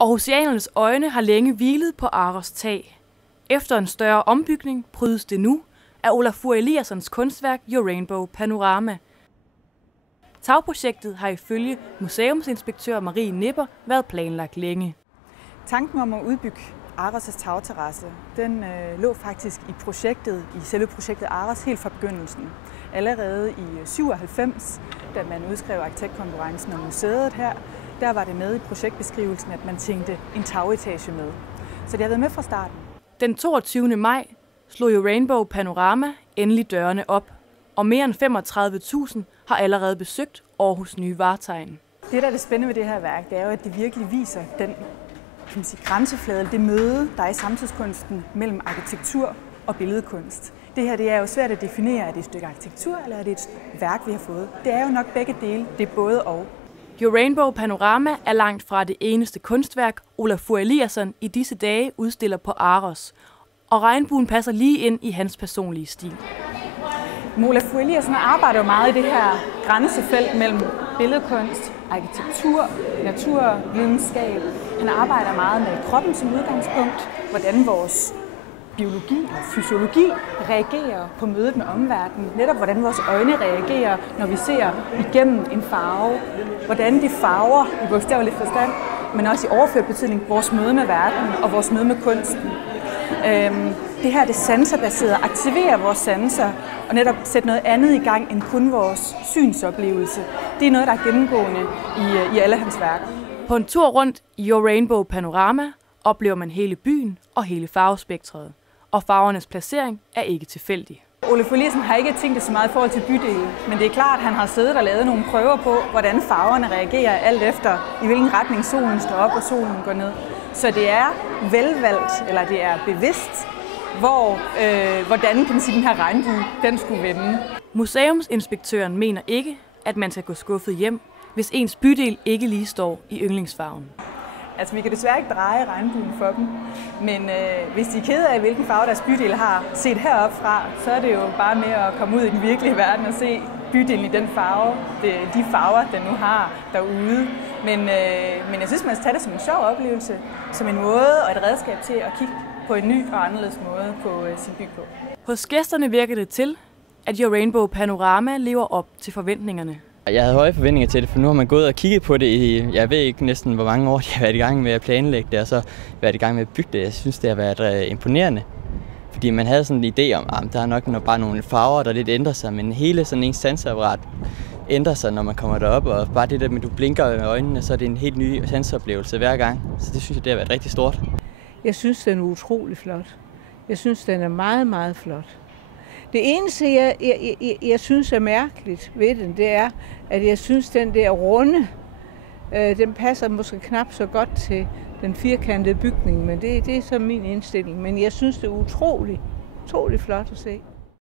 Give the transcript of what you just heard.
Aarhusianernes øjne har længe hvilet på Aros tag. Efter en større ombygning prydes det nu af Olafur Eliassons kunstværk Your Rainbow Panorama. Tagprojektet har ifølge museumsinspektør Marie Nipper været planlagt længe. Tanken om at udbygge Aros' tagterrasse, den lå faktisk i selve projektet Aros helt fra begyndelsen. Allerede i 97, da man udskrev arkitektkonkurrencen om museet her, der var det med i projektbeskrivelsen, at man tænkte en tagetage med. Så det har været med fra starten. Den 22. maj slog Your Rainbow Panorama endelig dørene op, og mere end 35.000 har allerede besøgt Aarhus nye vartegn. Det, der er det spændende ved det her værk, det er jo, at det virkelig viser den grænseflade, det møde, der er i samtidskunsten mellem arkitektur og billedkunst. Det her det er jo svært at definere, er det et stykke arkitektur, eller er det et værk, vi har fået. Det er jo nok begge dele, det er både og. Your Rainbow Panorama er langt fra det eneste kunstværk, Olafur Eliasson i disse dage udstiller på Aros, og regnbuen passer lige ind i hans personlige stil. Olafur Eliasson arbejder jo meget i det her grænsefelt mellem billedkunst, arkitektur, naturvidenskab. Han arbejder meget med kroppen som udgangspunkt, hvordan vores biologi og fysiologi reagerer på mødet med omverdenen. Netop hvordan vores øjne reagerer, når vi ser igennem en farve. Hvordan de farver i bogstavelig forstand, men også i overført betydning, vores møde med verden og vores møde med kunsten. Det her det sanserbaserede aktiverer vores sanser og netop sætte noget andet i gang end kun vores synsoplevelse. Det er noget, der er gennemgående i alle hans værker. På en tur rundt i Your Rainbow Panorama oplever man hele byen og hele farvespektret. Og farvernes placering er ikke tilfældig. Olafur Eliasson har ikke tænkt det så meget i forhold til bydelen, men det er klart, at han har siddet og lavet nogle prøver på, hvordan farverne reagerer alt efter, i hvilken retning solen står op og solen går ned. Så det er velvalgt, eller det er bevidst, hvordan kan man sige, den her regnbue den skulle vende. Museumsinspektøren mener ikke, at man skal gå skuffet hjem, hvis ens bydel ikke lige står i yndlingsfarven. Altså, vi kan desværre ikke dreje regnbuen for dem, men hvis de er kede af, hvilken farve deres bydel har set heroppe fra, så er det jo bare med at komme ud i den virkelige verden og se bydelen i den farve, de farver, den nu har derude. Men jeg synes, man skal tage det som en sjov oplevelse, som en måde og et redskab til at kigge på en ny og anderledes måde på sin by på. Hos gæsterne virker det til, at Your Rainbow Panorama lever op til forventningerne. Jeg havde høje forventninger til det, for nu har man gået og kigget på det i, jeg ved ikke næsten hvor mange år, de har været i gang med at planlægge det, og så været i gang med at bygge det. Jeg synes, det har været imponerende, fordi man havde sådan en idé om, at der er nok bare nogle farver, der lidt ændrer sig, men hele sådan en sanseapparat ændrer sig, når man kommer derop, og bare det der med, at du blinker med øjnene, så er det en helt ny sanseoplevelse hver gang. Så det synes jeg, det har været rigtig stort. Jeg synes, den er utrolig flot. Jeg synes, den er meget, meget flot. Det eneste, jeg synes er mærkeligt ved den, det er, at jeg synes, den der runde, den passer måske knap så godt til den firkantede bygning, men det er så min indstilling. Men jeg synes, det er utrolig flot at se.